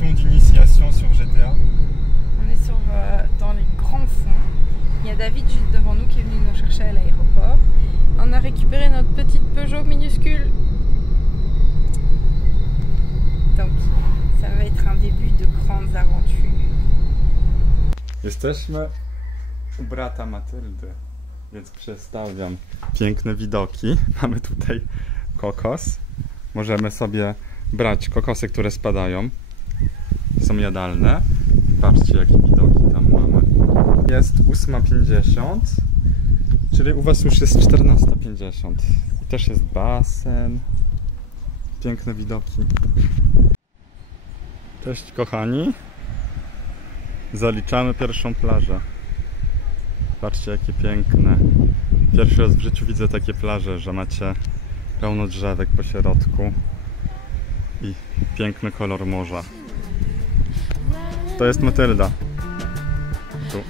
mission d'initiation sur GTA. On est dans les grands fonds. Il y a David juste devant nous qui est venu nous chercher à l'aéroport. On a récupéré notre petite Peugeot minuscule. Donc, ça va être un début de grandes aventures. Jesteśmy u brata Matyldy, więc przestawiam piękne widoki. Mamy tutaj kokos. Możemy sobie brać kokosy, które spadają. Są jadalne. Patrzcie, jakie widoki tam mamy. Jest 8:50, czyli u was już jest 14:50. I też jest basen. Piękne widoki. Cześć kochani. Zaliczamy pierwszą plażę. Patrzcie, jakie piękne. Pierwszy raz w życiu widzę takie plaże, że macie pełno drzewek po środku i piękny kolor morza. To jest Matylda. Tu.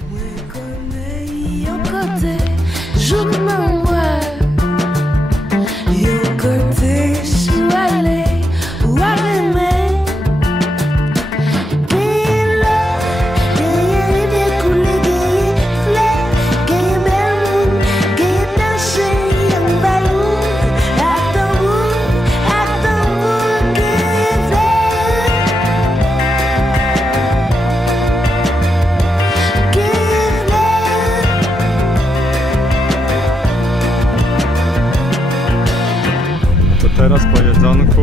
Teraz po jedzonku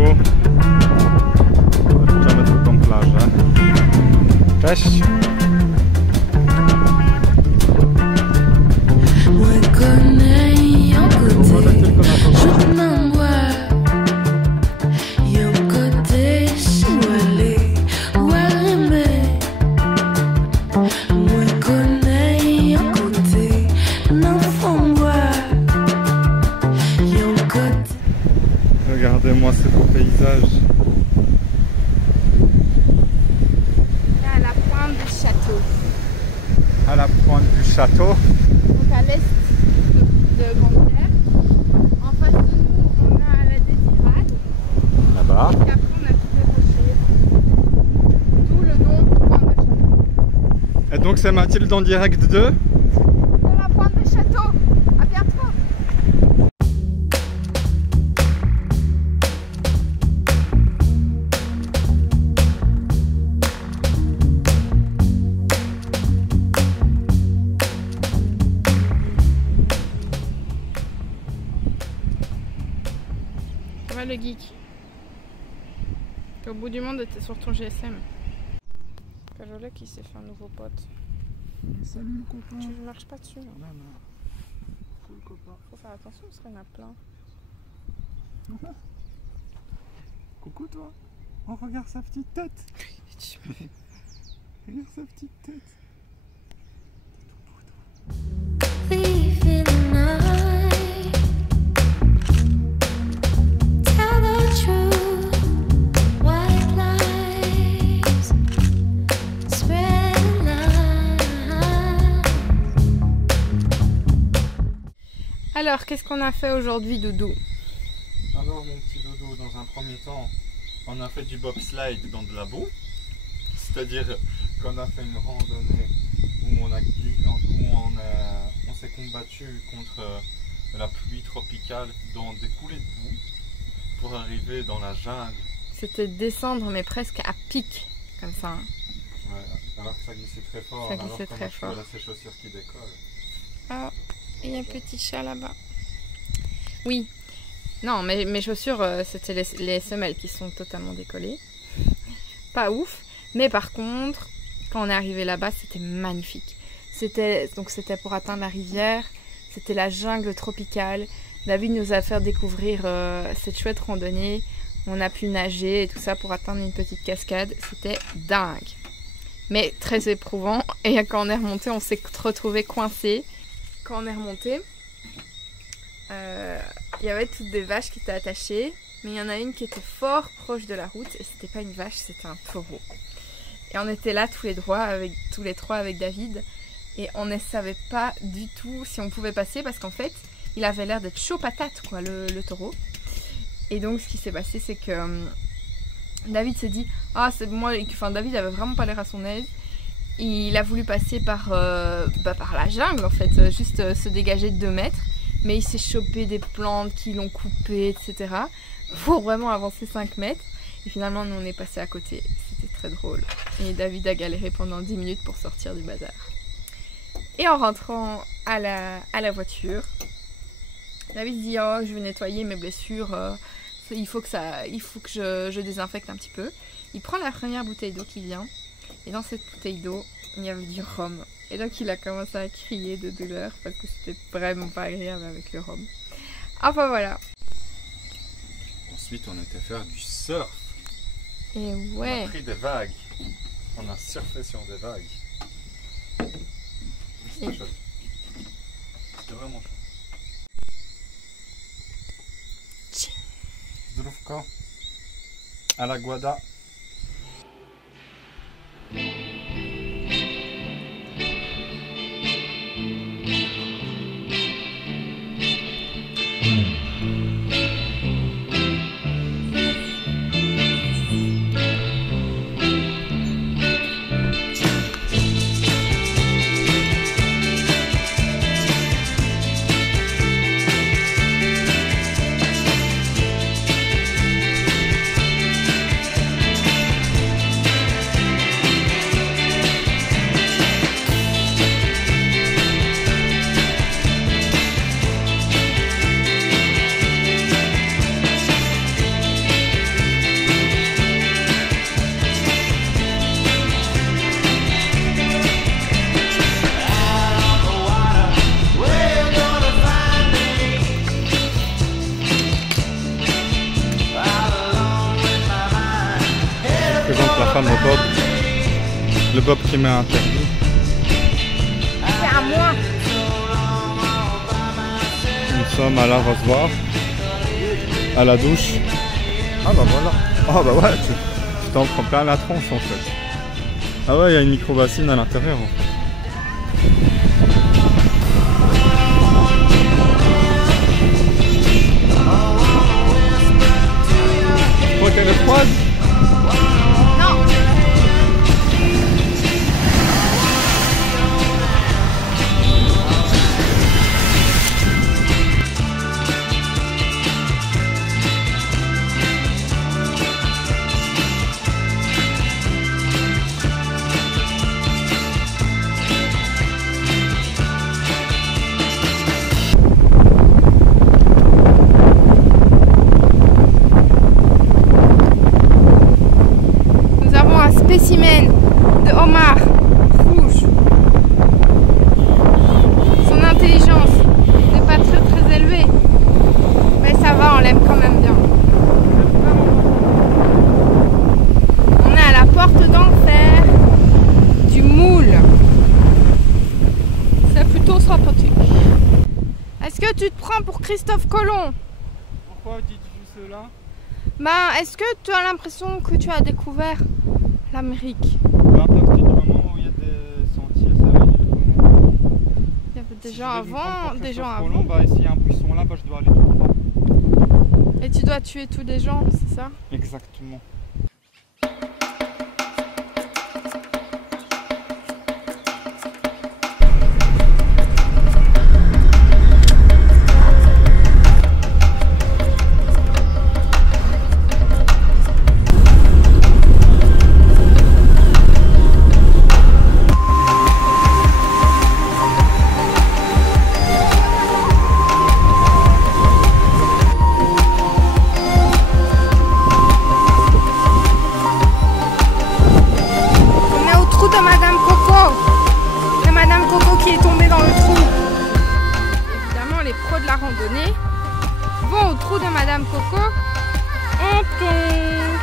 zobaczymy drugą plażę. Cześć! Uważaj tylko na to. Regardez-moi ce beau paysage. Là, à la pointe du château. À la pointe du château. Donc à l'est de Grande-Terre. En face de nous, on a la Désirade. Là-bas. Et après, on a tous les rochers. D'où le nom Pointe de Château. Et donc c'est Mathilde en direct de la pointe du château. À bientôt. Le geek. T'es au bout du monde et t'es sur ton GSM. Cajolet qui s'est fait un nouveau pote. Salut le copain. Tu ne marches pas dessus. Non, non. Cool copain. Faut faire attention parce qu'il y en a plein. Coucou toi. Oh regarde sa petite tête. Regarde sa petite tête. Alors, qu'est-ce qu'on a fait aujourd'hui, Doudou? Alors, mon petit doudou, dans un premier temps, on a fait du bobsleigh dans de la boue. C'est-à-dire qu'on a fait une randonnée où on s'est combattu contre la pluie tropicale dans des coulées de boue pour arriver dans la jungle. C'était descendre, mais presque à pic, comme ça. Hein. Ouais, alors que ça glissait très fort. Ça glissait très fort. Voilà ces chaussures qui décollent. Ah, il y a un petit chat là-bas. Oui. Non, mais mes chaussures, c'était les semelles qui sont totalement décollées. Pas ouf. Mais par contre, quand on est arrivé là-bas, c'était magnifique. C'était pour atteindre la rivière. C'était la jungle tropicale. David nous a fait découvrir cette chouette randonnée. On a pu nager et tout ça pour atteindre une petite cascade. C'était dingue. Mais très éprouvant. Et quand on est remonté, on s'est retrouvé coincé. Quand on est remonté, il y avait toutes des vaches qui étaient attachées. Mais il y en a une qui était fort proche de la route. Et c'était pas une vache, c'était un taureau. Et on était là tous les trois avec David. Et on ne savait pas du tout si on pouvait passer. Parce qu'en fait, il avait l'air d'être chaud patate, quoi, le taureau. Et donc ce qui s'est passé, c'est que David s'est dit ah c'est moi, enfin David avait vraiment pas l'air à son aise. Il a voulu passer par la jungle en fait, juste se dégager de 2 mètres, mais il s'est chopé des plantes qui l'ont coupé, etc. pour vraiment avancer 5 mètres. Et finalement nous on est passé à côté, c'était très drôle. Et David a galéré pendant 10 minutes pour sortir du bazar. Et en rentrant à la voiture, David dit oh je vais nettoyer mes blessures, il faut que je désinfecte un petit peu. Il prend la première bouteille d'eau qui vient. Et dans cette bouteille d'eau, il y avait du rhum. Et donc il a commencé à crier de douleur parce que c'était vraiment pas agréable avec le rhum. Enfin voilà. Ensuite on était faire du surf. Et ouais. On a pris des vagues. On a surfé sur des vagues. C'était chouette. C'était vraiment chouette. Zdrówko. À la Guada. Au bob, le bob qui m'a interdit. C'est à moi. Nous sommes à l'arrosoir, à la douche. Ah bah voilà. Ah bah ouais, tu t'en prends plein la tronche en fait. Ah ouais, il y a une micro-bassine à l'intérieur. Tu crois qu'elle est froide? Spécimen de homard rouge. Son intelligence n'est pas très élevée, mais ça va, on l'aime quand même bien. On est à la porte d'enfer du moule. C'est plutôt sympathique. Est-ce que tu te prends pour Christophe Colomb? Pourquoi dis-tu cela? Ben, est-ce que tu as l'impression que tu as découvert l'Amérique? À partir du moment où il y a des sentiers, ça veut dire que non. Il y avait des gens avant, des gens avant. Bah, s'il y a un buisson là, bah, je dois aller tout le temps. Et tu dois tuer tous les gens, c'est ça? Exactement. Vont au trou de Madame Coco, on tombe.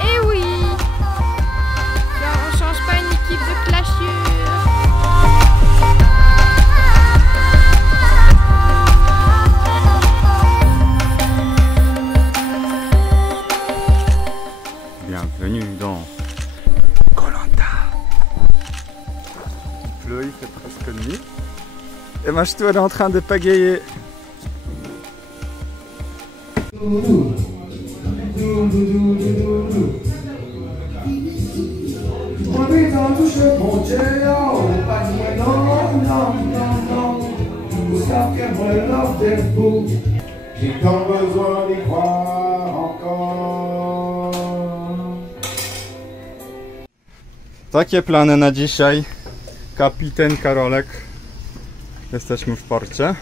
Et oui, on change pas une équipe de clashures. Bienvenue dans Koh-Lanta. Il pleut, il fait presque nuit. Et Machtou, elle est en train de pagayer. J'ai tant besoin d'y croire encore. Takie plany na dzisiaj. Kapitan Karolek. Jesteśmy w porcie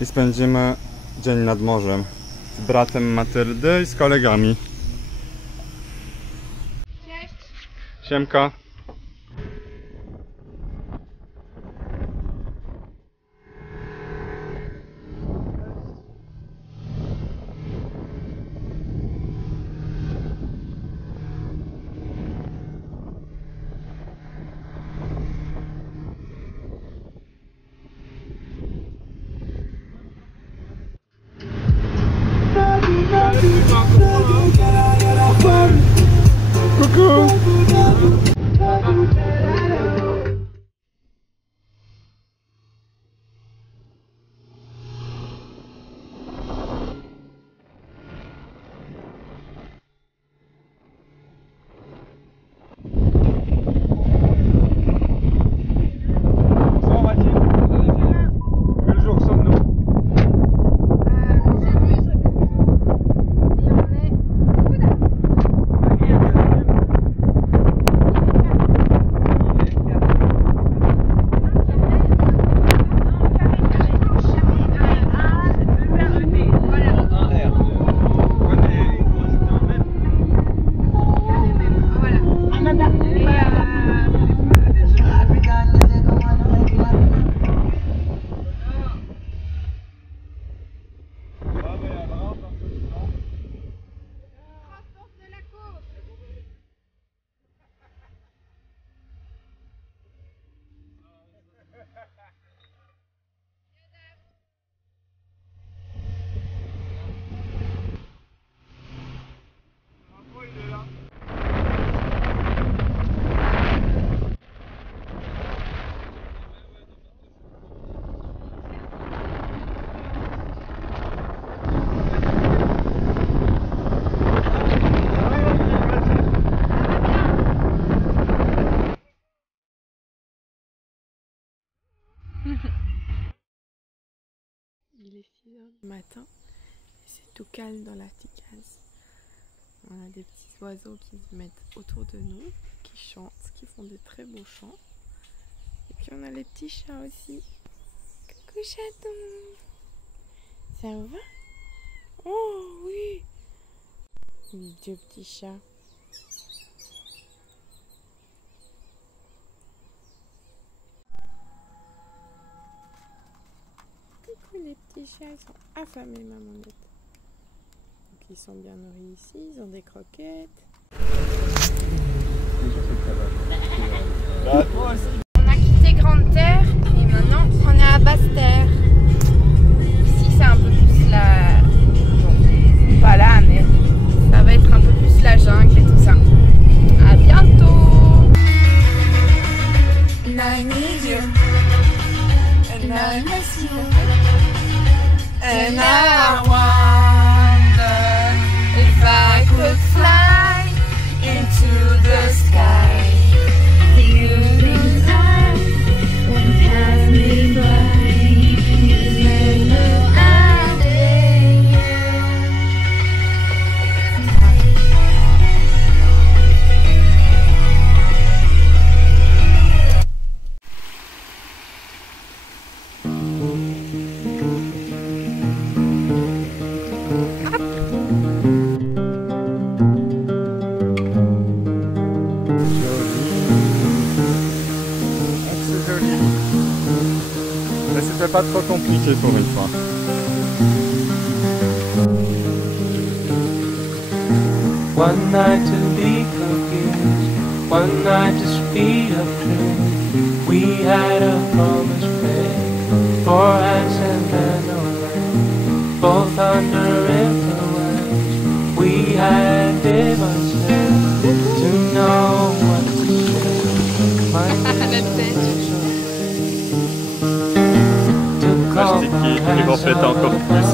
i spędzimy dzień nad morzem z bratem Matyldy i z kolegami. Cześć. Siemka. Coucou. Bonsoir Mathilde. Quel jour sommes-nous? Il est 6 h du matin et c'est tout calme dans la Ticaz. On a des petits oiseaux qui se mettent autour de nous, qui chantent, qui font de très beaux chants. Et puis on a les petits chats aussi. Coucou chaton. Ça va? Oh oui. Les deux petits chats. Coucou les petits chats, ils sont affamés mamanette. Donc ils sont bien nourris ici, ils ont des croquettes. On a quitté Grande Terre et maintenant on est à Basse Terre. Ici c'est un peu plus la... Bon, pas là mais ça va être un peu plus la jungle et tout ça. À bientôt. And I need you, and I miss you, and I wonder if I could fly into the sky. You and I would pass me by, never I dare. Mais c'était pas trop compliqué pour une fois. One night to be cookies, one night to speed up dreams. We had a promise made, 4 hands and then away. Both under influence, we had differences to know what to say. My Plastique qui reflète encore plus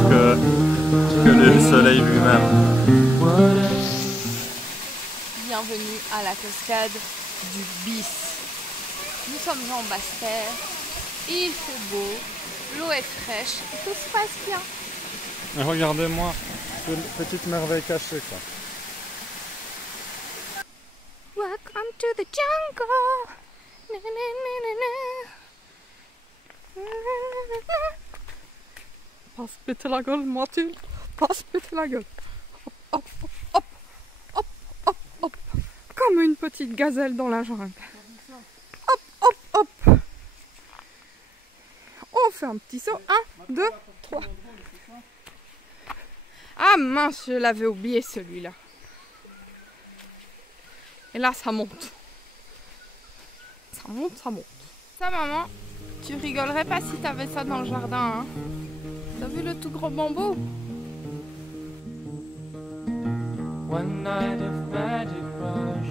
que le soleil lui-même. Bienvenue à la cascade du Bis. Nous sommes en Basse-Terre, il fait beau, l'eau est fraîche, et tout se passe bien. Et regardez-moi, petite merveille cachée quoi. Welcome to the jungle. Na, na, na, na, na. Passe bitte la gueule, Mathilde. Passe bitte la gueule. Hop, hop, hop, hop, hop, hop. Comme une petite gazelle dans la jungle. Hop, hop, hop. On fait un petit saut. 1, 2, 3. Ah mince, je l'avais oublié celui-là. Et là, ça monte. Ça monte, ça monte. Ça, maman, tu rigolerais pas si t'avais ça dans le jardin, hein? T'as vu le tout gros bambou? One night of magic rush,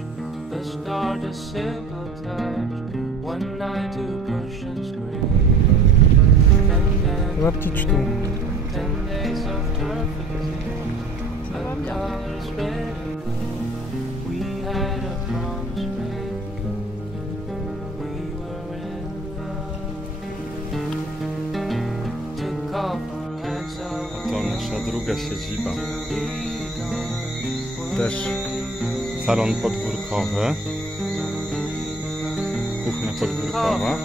the stars a simple touch. One night to push and scream. And then La petite ch'tou. 10 days of perfect tears. The colors red. We had a promise made. We were in love. Took off our hands off. To nasza druga siedziba. Też salon podwórkowy. Kuchnia podwórkowa.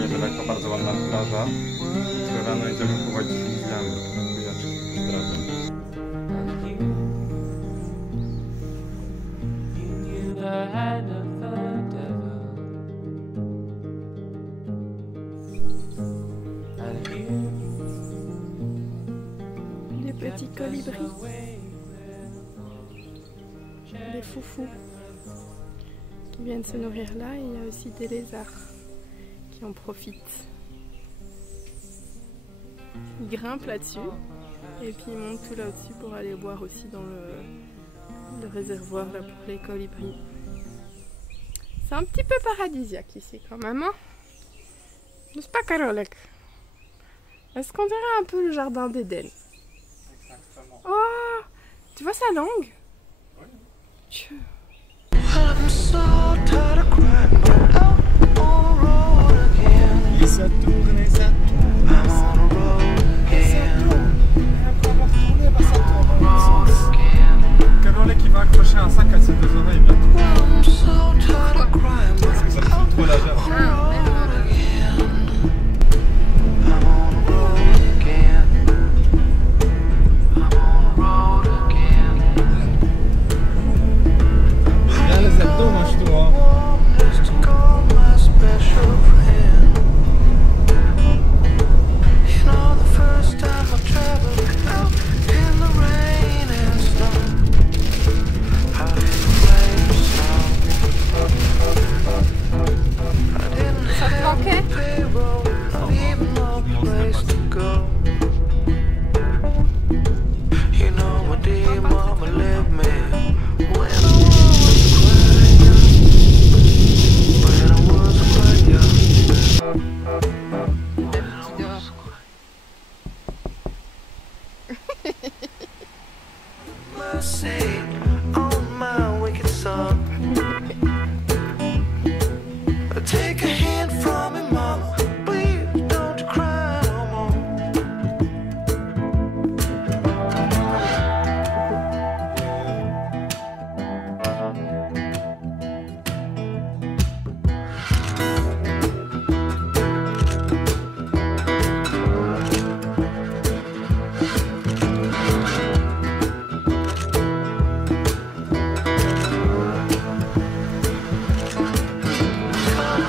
Niedaleko bardzo ładna plaża. Jutro rano idziemy pływać z żółwiami. Bujaczki razem. Les petits colibris. Les foufous qui viennent se nourrir là, et il y a aussi des lézards qui en profitent. Ils grimpent là-dessus et puis ils montent tout là-dessus pour aller boire aussi dans le réservoir là pour les colibris. C'est un petit peu paradisiaque ici quand même, hein? N'est-ce pas, Karolek? Est-ce qu'on dirait un peu le jardin d'Éden? Exactement. Oh! Tu vois sa langue? Oui. Tchou. I'm so tired of crying, but out on the road again. Et ça tourne, et ça tourne. I'm on the road again. Karolek qui va accrocher un sac à ses deux oreilles bientôt. I'm so tired of crying, but Parce que ça me fout trop la gerbe. I'm on the road again. I'm on the road again. Bien les abdos, mange-toi. Just to call my special friend. You know, the first time I traveled out in the rain and snow, I didn't play the song. I didn't have manquait? a payroll, not even no place to go. You know, my dear mama left me when I was crying. When I was quite young. Mercy on my wicked son. Take a hint from me, mama. Please don't you cry no more.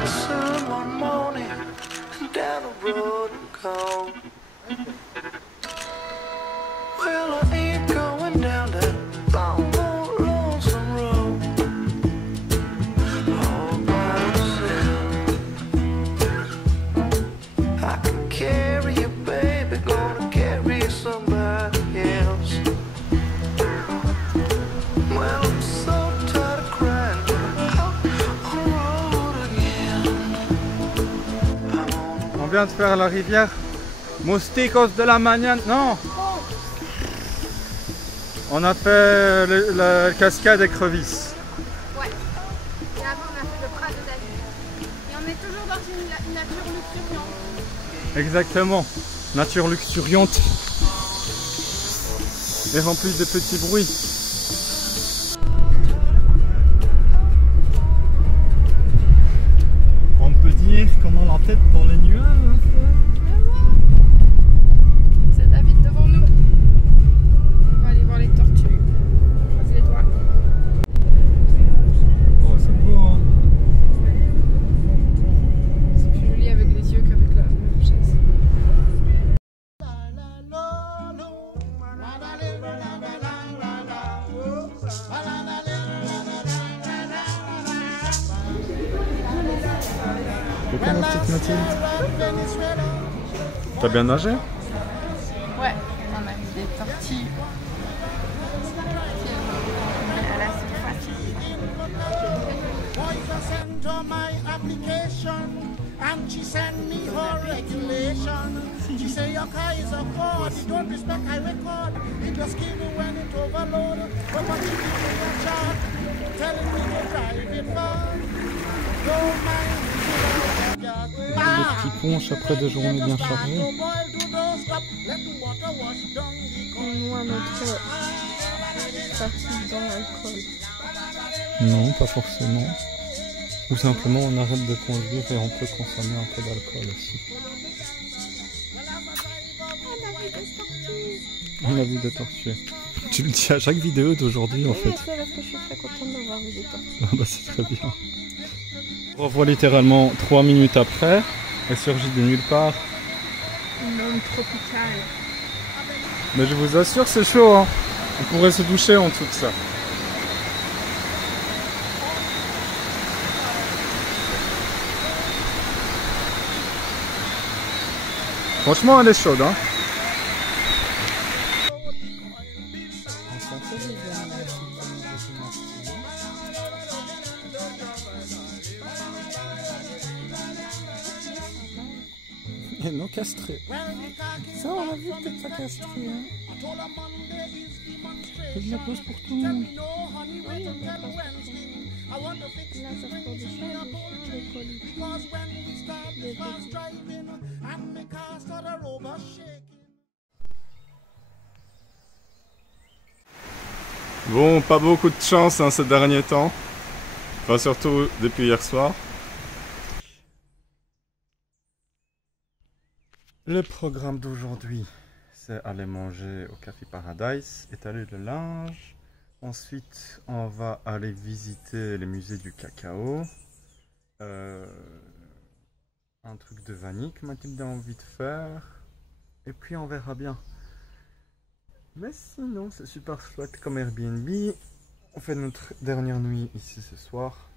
Soon one morning, down the road I'm gone. Well, I ain't going down that long, lonesome road all by myself. I can carry you, baby, gonna carry somebody else. Well, I'm so tired of crying, out on the road again. On vient de faire la rivière Mousticos de la Mañana. Non! On a fait la cascade écrevisse. Ouais. Et avant, on a fait le bras de David. Et on est toujours dans une nature luxuriante. Exactement. Nature luxuriante. Et remplie de petits bruits. On peut dire qu'on a la tête dans les nuages. C'est David devant nous. On va aller voir les tortues. Croise les doigts. Oh, c'est beau, hein. C'est plus joli avec les yeux qu'avec la chaise. Coucou ma petite Mathilde. T'as bien nagé? Ouais, on a mis des tortilles. À la surface. And she sent me her regulation. She say your car is a Ford, you don't respect high record. It just give me when it overload. But she give me a chart, telling me to drive it far. Don't mind Des petits ponches après des journées bien chargées. On noie notre fatigue dans l'alcool. Non, pas forcément. Ou simplement on arrête de conduire et on peut consommer un peu d'alcool aussi. On a vu des tortues. Tu le dis à chaque vidéo d'aujourd'hui en fait. Oui, c'est parce que je suis très contente d'avoir vu des tortues. Ah bah c'est très bien. On revoit littéralement 3 minutes après. Elle surgit de nulle part. Une onde tropicale. Mais je vous assure c'est chaud hein. On pourrait se doucher en dessous de ça. Franchement, elle est chaude, hein. Et non castrée. Ça, on a vu que t'es pas castrée, hein. Fais de la pause pour tout le monde. Bon, pas beaucoup de chance hein, ces derniers temps. Enfin, surtout depuis hier soir. Le programme d'aujourd'hui, c'est aller manger au Café Paradise, étaler le linge. Ensuite, on va aller visiter les musées du cacao. Un truc de vanille que Mathilde a envie de faire. Et puis on verra bien. Mais sinon, c'est super chouette comme Airbnb. On fait notre dernière nuit ici ce soir.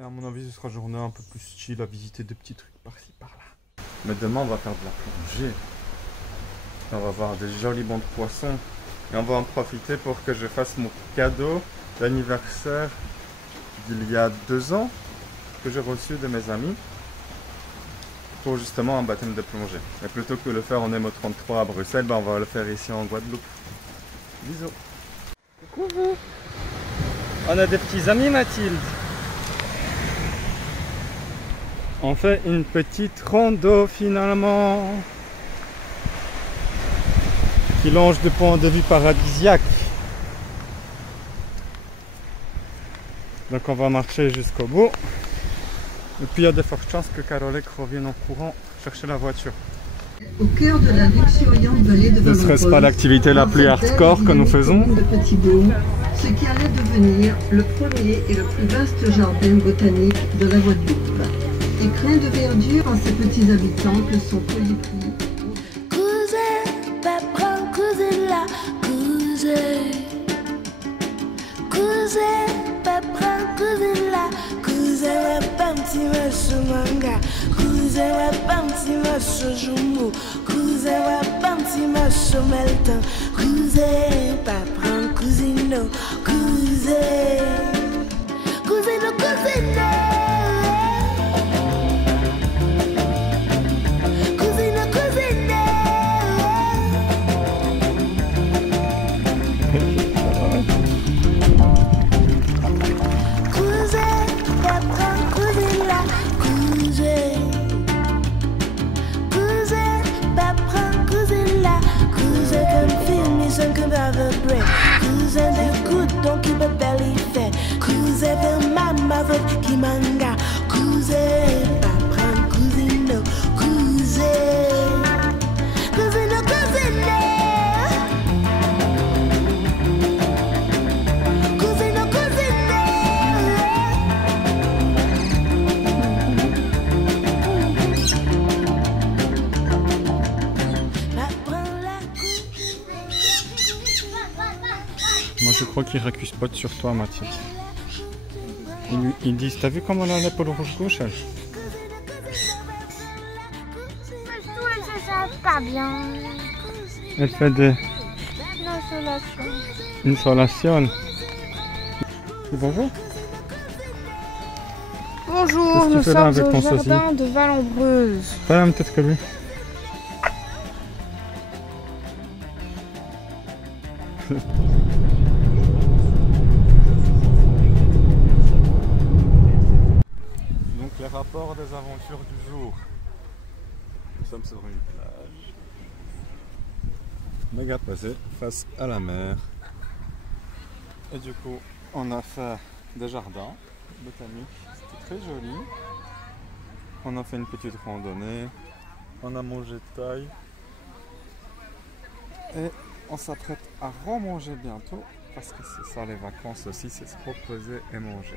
Et à mon avis, ce sera journée un peu plus chill à visiter des petits trucs par-ci par-là. Mais demain, on va faire de la plongée. On va voir des jolis bancs de poissons. Et on va en profiter pour que je fasse mon cadeau d'anniversaire d'il y a 2 ans que j'ai reçu de mes amis. Pour justement un baptême de plongée. Et plutôt que le faire en MO33 à Bruxelles, ben on va le faire ici en Guadeloupe. Bisous. Coucou vous. On a des petits amis Mathilde. On fait une petite rando finalement. Qui longe de points de vue paradisiaques. Donc on va marcher jusqu'au bout. Et puis il y a de fortes chances que Carolek revienne en courant chercher la voiture. Au cœur de la luxuriante vallée de Ne serait-ce pas l'activité la plus hardcore que nous faisons? De petits baumes, ce qui allait devenir le premier et le plus vaste jardin botanique de la Guadeloupe. Écrin de verdure en ses petits habitants que sont Polypi. Cousin, papa, cousin là, cousin. Cousin, papa, cousin là, cousin, papa, petit macho manga. Cousin, papa, petit macho jumeau. Cousin, papa, petit macho melton. Cousin, papa, cousino, cousin. Cousino, cousino. crois qu'ils récusent pas sur toi, Mathieu. Ils disent, t'as vu comment elle a l'épaule rouge gauche elle? Pas bien. Elle fait des... Une solation. Bonjour. Bonjour, nous sommes au jardin de Vallombreuse. Pas la même tête que lui. Donc les rapports des aventures du jour. Nous sommes sur une plage. Méga posée face à la mer. Et du coup, on a fait des jardins botaniques. C'était très joli. On a fait une petite randonnée. On a mangé de taille. Et on s'apprête à remanger bientôt. Parce que c'est ça les vacances aussi, c'est se reposer et manger.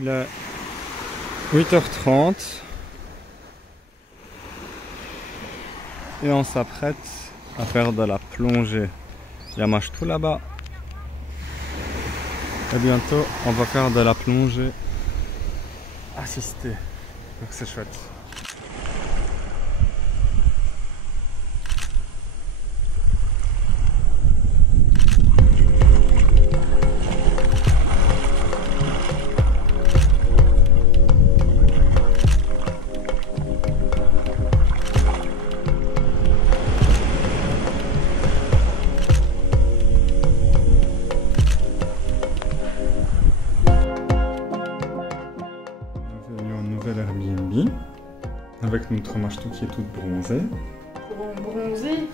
Il est 8h30 et on s'apprête à faire de la plongée. Il y a Machtou là-bas. Et bientôt on va faire de la plongée assistée. Donc c'est chouette. Airbnb avec notre Machtou qui est toute bronzée. Pour bronzer,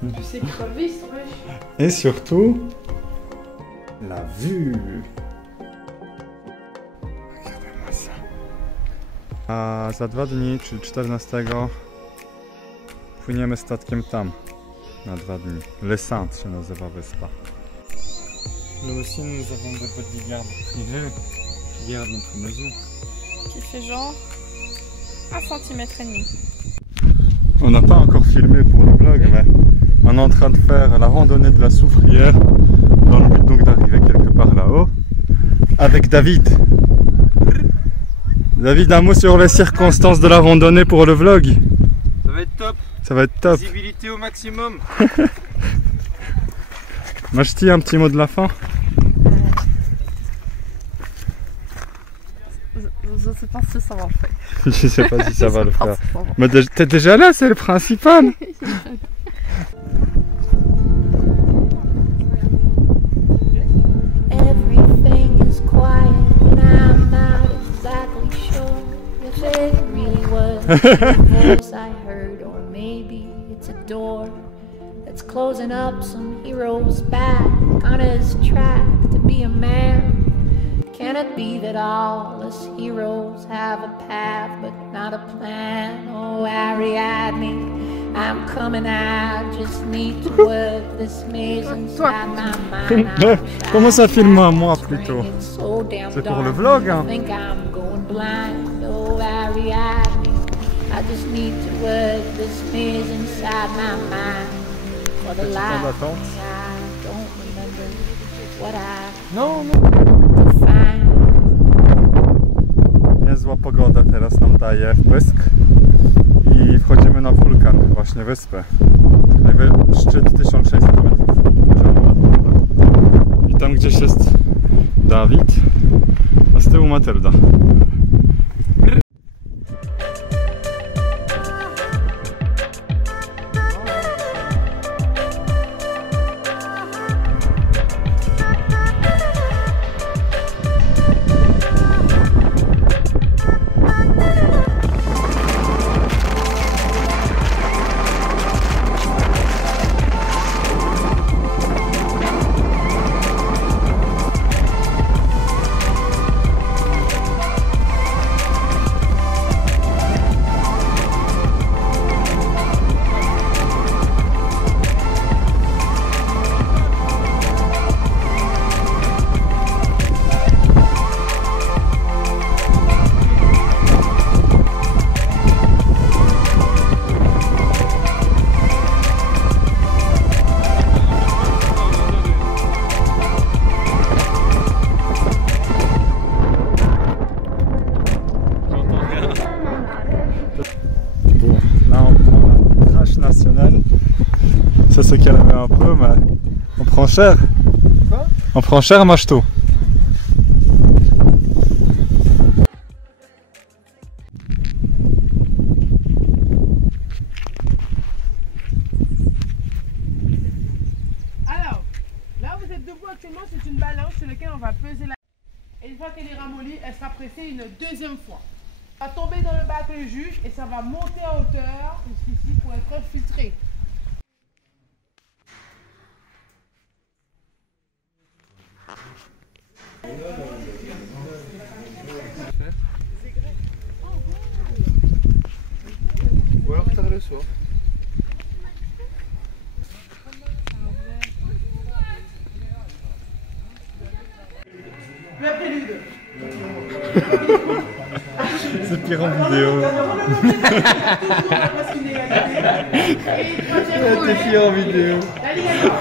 tu sais crever, c'est vrai. Et surtout, la vue. Regardez-moi ça. A za 2 dni, czyli 14, płyniemy statkiem tam. Na 2 dni. Le Saint się nazywa wyspa. Nous aussi, nous avons des bodyguards privés qui gardent notre maison. Qui fait genre 1,5 cm. On n'a pas encore filmé pour le vlog, mais on est en train de faire la randonnée de la Soufrière dans le but donc d'arriver quelque part là-haut avec David. David, un mot sur les circonstances de la randonnée pour le vlog. Ça va être top. Ça va être top. Visibilité au maximum. Machti, un petit mot de la fin. Je sais pas si ça va le faire. Je sais pas si ça va le faire. Mais t'es déjà là, c'est le principal. Everything is quiet and I'm not exactly sure if it really was the voice I heard, or maybe it's a door that's closing up some hero's back on his track to be a man. Can it be that all us heroes have a path but not a plan? Oh, Ariadne, I'm coming, I just need to work this maze inside my mind. Comment ça filme à moi plutôt? C'est pour le vlog, hein? I think I'm going blind. Oh, Ariadne, I just need to work this maze inside my mind. For the life I don't remember what I Niezła pogoda teraz nam daje wpysk i wchodzimy na wulkan, właśnie wyspę. Szczyt 1600 metrów. I tam gdzieś jest Dawid, a z tyłu Matylda. Ça se calme un peu, mais on prend cher. Quoi? On prend cher, Machto. Alors, là vous êtes debout actuellement, c'est une balance sur laquelle on va peser la... Et une fois qu'elle est ramollie, elle sera pressée une deuxième fois. Ça va tomber dans le bac le juge et ça va monter à hauteur jusqu'ici pour être filtré. Ou alors tard le soir. Le prélude. C'est pire en vidéo. C'est pire en vidéo. L'alligator.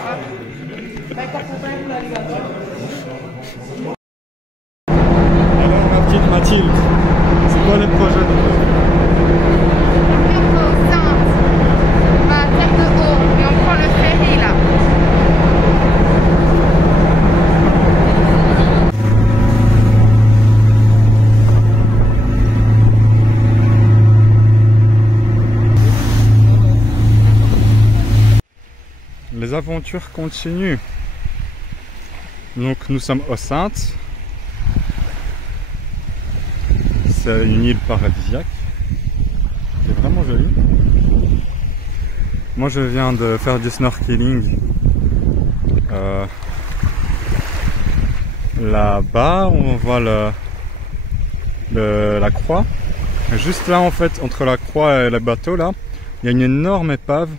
Alors ma petite Mathilde, c'est quoi les projets de On va à Terre de Haut et on prend le ferry là. Les aventures continuent. Donc nous sommes aux Saintes. C'est une île paradisiaque. C'est vraiment joli. Moi je viens de faire du snorkeling là-bas. On voit la croix. Et juste là en fait, entre la croix et le bateau là, il y a une énorme épave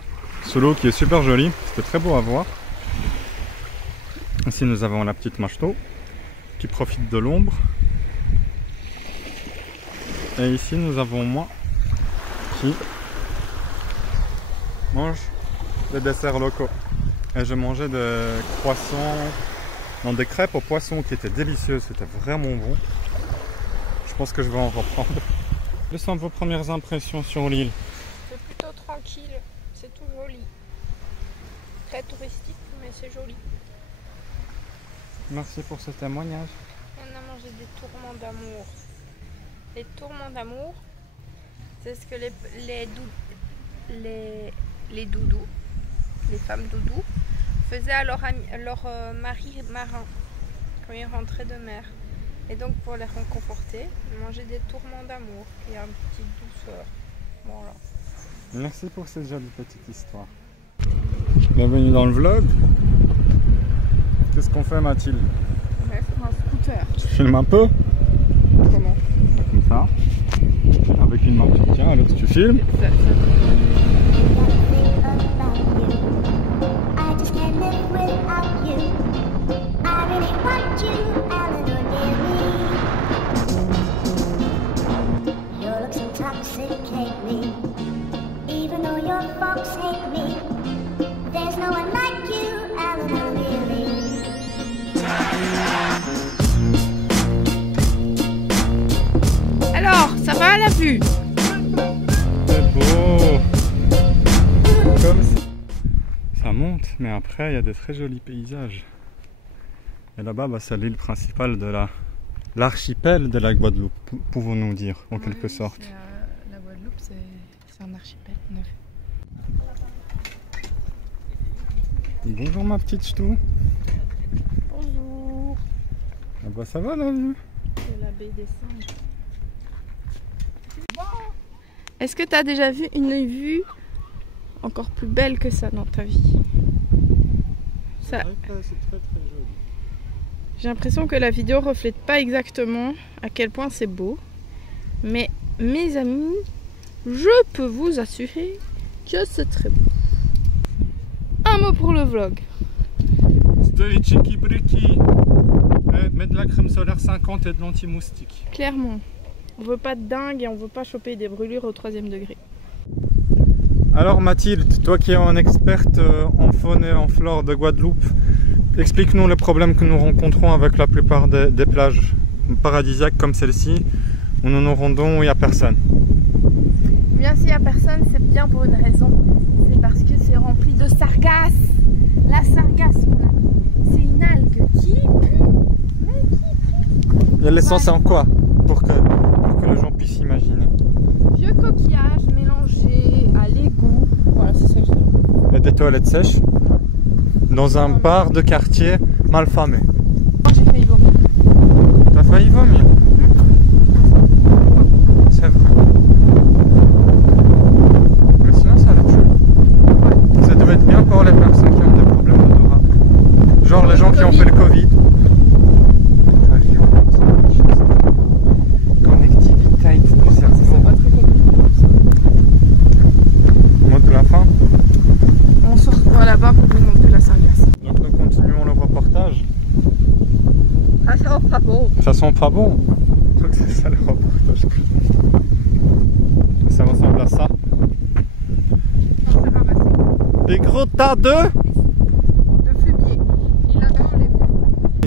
sous l'eau qui est super jolie. C'était très beau à voir. Ici nous avons la petite Machto qui profite de l'ombre. Et ici nous avons moi qui mange des desserts locaux. Et je mangeais des croissants, non des crêpes au poisson qui étaient délicieuses, c'était vraiment bon. Je pense que je vais en reprendre. Quelles sont vos premières impressions sur l'île? C'est plutôt tranquille, c'est tout joli. Très touristique, mais c'est joli. Merci pour ce témoignage. On a mangé des tourments d'amour. Les tourments d'amour, c'est ce que les doudous, les femmes doudous, faisaient à leur mari marin quand ils rentraient de mer. Et donc pour les réconforter, ils mangeaient des tourments d'amour et un petit douceur. Voilà. Merci pour cette jolie petite histoire. Bienvenue dans le vlog. Qu'est-ce qu'on fait, Mathilde? On va sur un scooter. Tu filmes un peu? Comment? Comme ça. Avec une main tu tiens, l'autre tu filmes. Alors, ça va à la vue? C'est beau. Comme ça. Ça monte, mais après il y a des très jolis paysages. Et là-bas, c'est l'île principale de l'archipel de la Guadeloupe, pouvons-nous dire, en quelque sorte. La Guadeloupe, c'est un archipel neuf. Bonjour ma petite ch'tou. Bonjour. Ah bah ça va la vue. C'est la baie des Singes. Est-ce que tu as déjà vu une vue encore plus belle que ça dans ta vie? C'est vrai que c'est très très joli. J'ai l'impression que la vidéo reflète pas exactement à quel point c'est beau. Mais mes amis, je peux vous assurer que c'est très beau. Un mot pour le vlog. Stay checky bricky. Mets de la crème solaire 50 et de l'anti-moustique. Clairement. On veut pas de dingue et on veut pas choper des brûlures au 3e degré. Alors Mathilde, toi qui es une experte en faune et en flore de Guadeloupe, explique-nous les problèmes que nous rencontrons avec la plupart des plages paradisiaques comme celle-ci, où nous nous rendons où il n'y a personne. Bien s'il n'y a personne, c'est bien pour une raison. C'est parce que c'est c'est rempli de sargasses. La sargasse, mon ami, c'est une algue qui pue. Mais qui pue. Et l'essence c'est en quoi pour que les gens puissent imaginer. Vieux coquillage mélangé à l'égout. Voilà, c'est ça que je dis. Et des toilettes sèches dans un bar de quartier malfamé. J'ai failli vomir. T'as failli vomir? C'est vrai. Mais sinon ça a l'air chaud. Ça devait être bien pour les personnes qui ont des problèmes d'odorat. Genre les gens qui ont fait le Covid. Connectivité du cerveau. Mot de la fin. On se retrouve là-bas pour vous montrer la sargasse. Donc nous continuons le reportage. Ah, ça sent pas bon. Ça sent pas bon. Donc c'est ça le reportage. Ça ressemble à ça. Des gros tas de fumier. Et là-bas on les voit.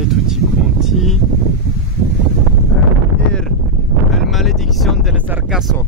Et tutti quanti. El malédiction del sargasso.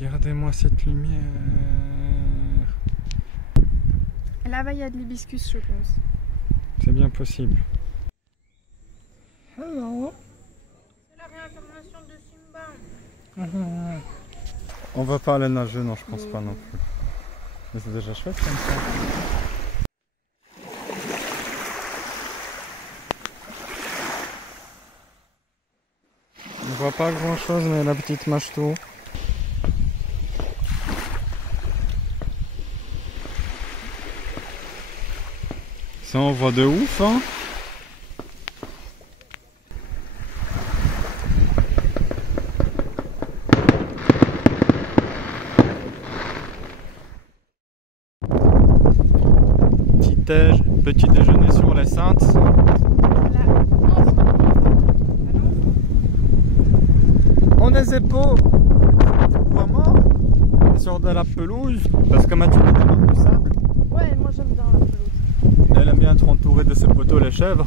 Regardez-moi cette lumière. Là-bas il y a de l'hibiscus, je pense. C'est bien possible. Hello. C'est la réincarnation de Simba. On va pas aller nager, non, je pense pas non plus. Mais c'est déjà chouette comme ça. On voit pas grand chose, mais la petite mâche-tout. Ça on voit de ouf, hein. Petit déjeuner sur les Saintes. On est épaules bois mort sur de la pelouse parce que Mathieu est marre du sable. Ouais, moi j'aime bien la pelouse. Elle aime bien être entourée de ses poteaux, les chèvres.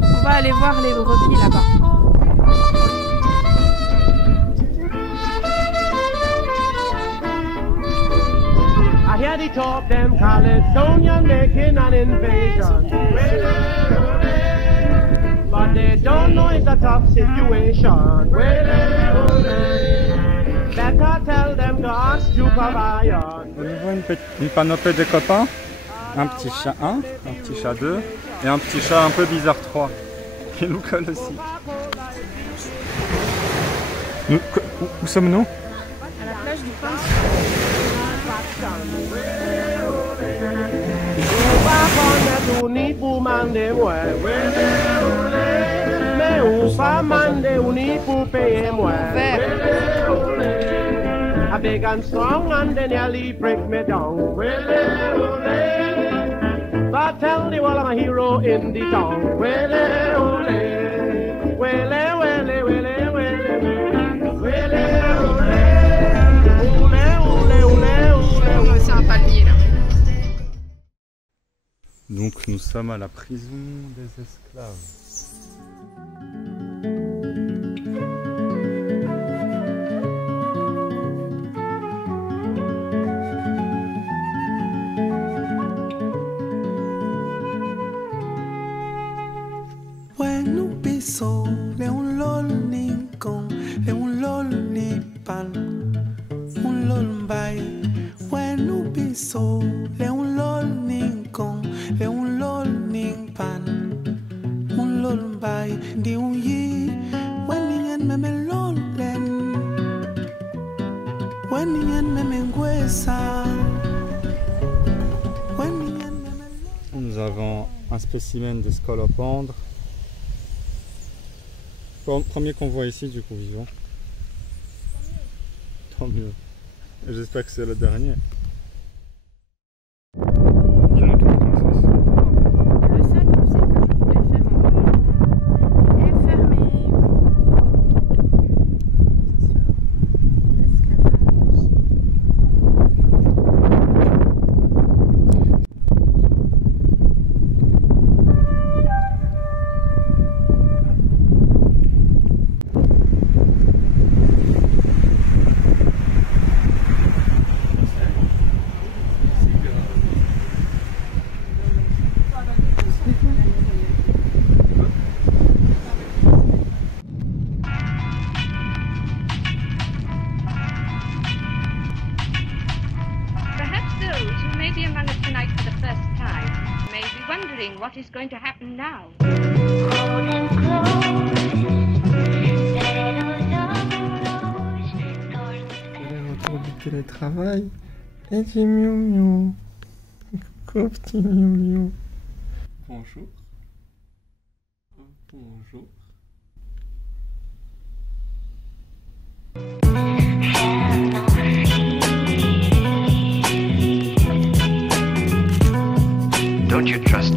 On va aller voir les brebis là-bas. I hear the talk them California making an invasion. But they don't know it's a tough situation. Better tell them to ask Supervion. On y voit une panoplie de copains. Un petit chat 1, un petit chat 2 et un petit chat un peu bizarre 3 qui nous colle aussi. Où sommes-nous? À la plage du Pin. I big and strong and they nearly break me down. But tell the world I'm a hero in the town. C'est un palmier là. Donc nous sommes à la prison des esclaves. When you be so, le un lol ni con, le un lol ni di uyi weni yen meme lolen weni yen meme ngwesa weni yen meme. Nous avons un spécimen de scolopendre. Premier qu'on voit ici du coup vivant. Tant mieux. J'espère que c'est le dernier. What is going to happen now? Le retour du télétravail et du miou miou. Coucou petit miou miou. Bonjour. Bonjour. Don't you trust